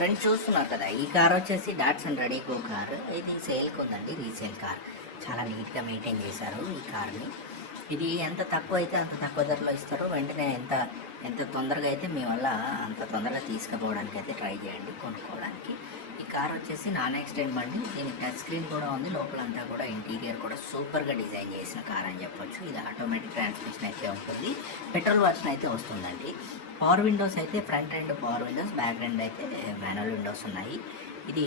Friends చూస్తున్నారు కదా, ఈ కార్ వచ్చేసి డాట్సన్ రెడీగో కార్. ఇది సేల్కి ఉందండి, రీసేల్ కార్. చాలా నీట్గా మెయింటైన్ చేశారు ఈ కార్ని. ఇది ఎంత తక్కువ అయితే అంత తక్కువ ధరలో ఇస్తారో, వెంటనే ఎంత తొందరగా అయితే మీ వల్ల అంత తొందరగా తీసుకుపోవడానికి అయితే ట్రై చేయండి కొనుక్కోవడానికి. ఈ కార్ వచ్చేసి నాన్ యాక్సిడెంట్ బండి. దీనికి టచ్ స్క్రీన్ కూడా ఉంది. లోపలంతా కూడా ఇంటీరియర్ కూడా సూపర్గా డిజైన్ చేసిన కార్ అని చెప్పొచ్చు. ఇది ఆటోమేటిక్ ట్రాన్స్మిషన్ అయితే ఉంటుంది. పెట్రోల్ వర్షన్ అయితే వస్తుందండి. పవర్ విండోస్ అయితే ఫ్రంట్ రెండు పవర్ విండోస్, బ్యాక్ రెండు అయితే మాన్యువల్ విండోస్ ఉన్నాయి. ఇది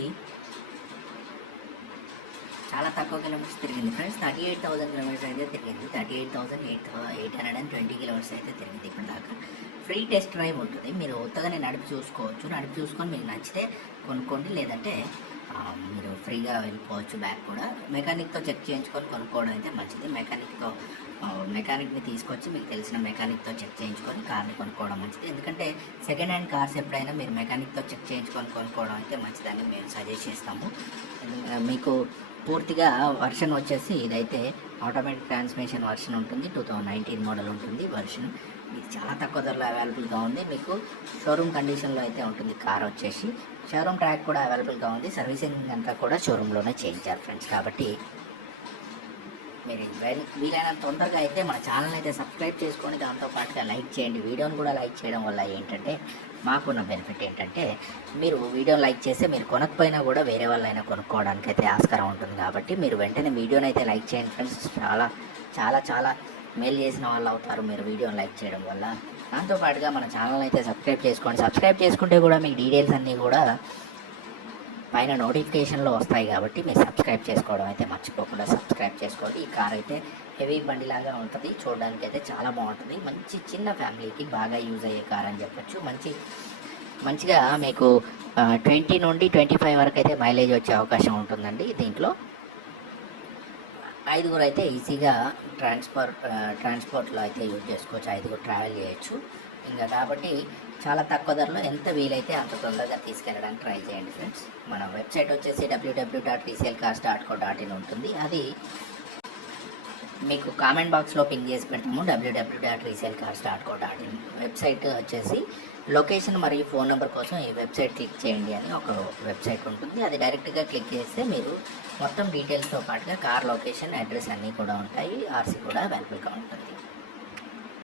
చాలా తక్కువ కిలోమీటర్స్ తిరిగింది ఫ్రెండ్స్. 38,000 కిలోమీటర్స్ అయితే తిరిగింది. 38,820 కిలోమీటర్స్ అయితే తిరిగింది ఇప్పుడు దాకా. ఫ్రీ టెస్ట్ డ్రైవ్ ఉంటుంది. మీరు ఉత్తగానే నడిపి చూసుకోవచ్చు. నడిపి చూసుకొని మీకు నచ్చితే కొనుక్కోండి, లేదంటే మీరు ఫ్రీగా వెళ్ళిపోవచ్చు. బ్యాక్ కూడా మెకానిక్తో చెక్ చేయించుకొని కొనుక్కోవడం అయితే మంచిది. మెకానిక్ని తీసుకొచ్చి మీకు తెలిసిన మెకానిక్తో చెక్ చేయించుకొని కార్ని కొనుక్కోవడం మంచిది. ఎందుకంటే సెకండ్ హ్యాండ్ కార్స్ ఎప్పుడైనా మీరు మెకానిక్తో చెక్ చేయించుకొని కొనుక్కోవడం అయితే మంచిదని మేము సజెస్ట్ చేస్తాము. మీకు పూర్తిగా వర్షన్ వచ్చేసి ఇదైతే ఆటోమేటిక్ ట్రాన్స్మిషన్ వర్షన్ ఉంటుంది. 2019 మోడల్ ఉంటుంది వర్షన్. ఇది చాలా తక్కువ ధరలో అవైలబుల్గా ఉంది. మీకు షోరూమ్ కండిషన్లో అయితే ఉంటుంది కార్ వచ్చేసి. షోరూమ్ ట్రాక్ కూడా అవైలబుల్గా ఉంది. సర్వీసింగ్ అంతా కూడా షోరూంలోనే చేయించారు ఫ్రెండ్స్. కాబట్టి మీరు వీలైనంత తొందరగా అయితే మన ఛానల్ అయితే సబ్స్క్రైబ్ చేసుకొని దాంతోపాటుగా లైక్ చేయండి. వీడియోని కూడా లైక్ చేయడం వల్ల ఏంటంటే మాకున్న బెనిఫిట్ ఏంటంటే, మీరు వీడియోని లైక్ చేస్తే మీరు కొనకపోయినా కూడా వేరే వాళ్ళైనా కొనుక్కోవడానికి అయితే ఆస్కారం ఉంటుంది. కాబట్టి మీరు వెంటనే వీడియోని అయితే లైక్ చేయండి ఫ్రెండ్స్. చాలా చాలా చాలా మేలు చేసిన వాళ్ళు అవుతారు మీరు వీడియోని లైక్ చేయడం వల్ల. దాంతోపాటుగా మన ఛానల్ అయితే సబ్స్క్రైబ్ చేసుకోండి. సబ్స్క్రైబ్ చేసుకుంటే కూడా మీకు డీటెయిల్స్ అన్నీ కూడా పైన నోటిఫికేషన్లో వస్తాయి. కాబట్టి మీరు సబ్స్క్రైబ్ చేసుకోవడం అయితే మర్చిపోకుండా సబ్స్క్రైబ్ చేసుకోండి. ఈ కార్ అయితే హెవీ బండిలాగా ఉంటుంది. చూడడానికి అయితే చాలా బాగుంటుంది. మంచి చిన్న ఫ్యామిలీకి బాగా యూజ్ అయ్యే కార్ అని చెప్పొచ్చు. మంచిగా మీకు 20 నుండి 25 వరకు అయితే మైలేజ్ వచ్చే అవకాశం ఉంటుందండి. దీంట్లో 5 అయితే ఈజీగా ట్రాన్స్పోర్ట్లో అయితే యూజ్ చేసుకోవచ్చు. 5 ట్రావెల్ చేయొచ్చు ఇంకా. కాబట్టి చాలా తక్కువ ధరలో ఎంత వీలైతే అంత తొందరగా తీసుకెళ్ళడానికి ట్రై చేయండి ఫ్రెండ్స్. మన వెబ్సైట్ వచ్చేసి www.resalecars.co.in ఉంటుంది. అది మీకు కామెంట్ బాక్స్లో పిన్ చేసి పెడతాము. www.resalecars.co.in వెబ్సైట్ వచ్చేసి లొకేషన్ మరియు ఫోన్ నెంబర్ కోసం ఈ వెబ్సైట్ క్లిక్ చేయండి అని ఒక వెబ్సైట్ ఉంటుంది. అది డైరెక్ట్గా క్లిక్ చేస్తే మీరు మొత్తం డీటెయిల్స్తో పాటుగా కార్ లొకేషన్, అడ్రస్ అన్నీ కూడా ఉంటాయి. ఆర్సీ కూడా అవైలబుల్గా ఉంటుంది.